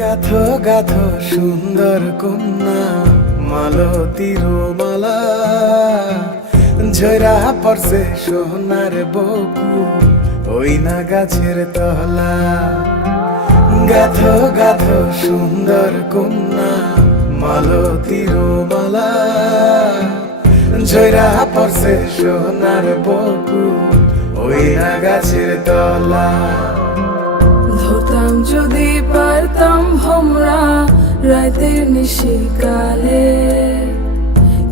গাথো গাথো সুন্দর কন্যা মালতীর মালা, ঝরা পড়ছে সোনার বকু ওই না গাছের তলা। গাথো গাথো সুন্দর কন্যা মালতীর মালা, ঝরা পড়ছে সোনার বকু ওই না গাছের তলা। ধরতাম যদি পারতাম ভোমরা রাতের নিশিকালে,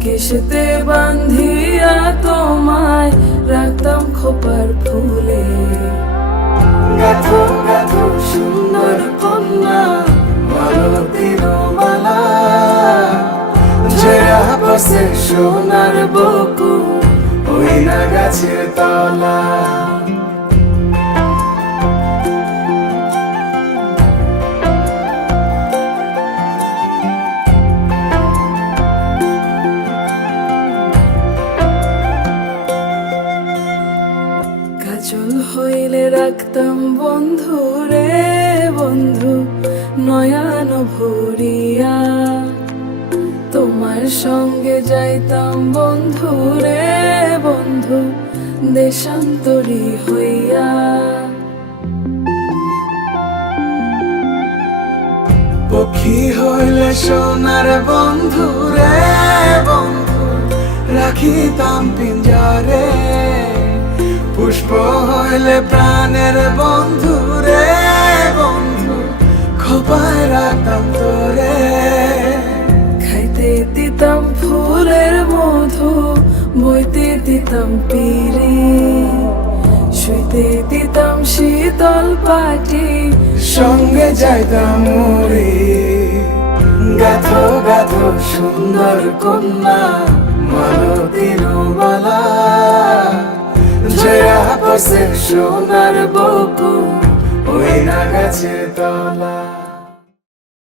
কেশেতে বান্ধিয়া তোমায় রাখতাম খোপার ফুলে। গাথো গাথো সুন্দর কন্যা মালতীর মালা, ঝরা পড়ছে সোনার বকু ওই না গাছের তলা। কাজল হইলে রাখতাম বন্ধু রে বন্ধু নয়ন ভরিয়া, তোমার সঙ্গে যাইতাম বন্ধু রে বন্ধু দেশান্তরী হইয়া। পক্ষী হইলে সোনার বন্ধু রে বন্ধু রাখিতাম পিঞ্জরে, পুষ্প হইলে প্রাণের বন্ধু রে বন্ধু খোপায় রাখতাম তোরে। খাইতে দিতাম ফুলের মধু, বইতে দিতাম পিরি, শুইতে দিতাম শীতল পাটি, সঙ্গে যাইতাম মরি। গাথো গাথো সুন্দর কন্যা মালতীর মালা, ঝরা পড়ছে সোনার বকু ওই না গাছের তলা।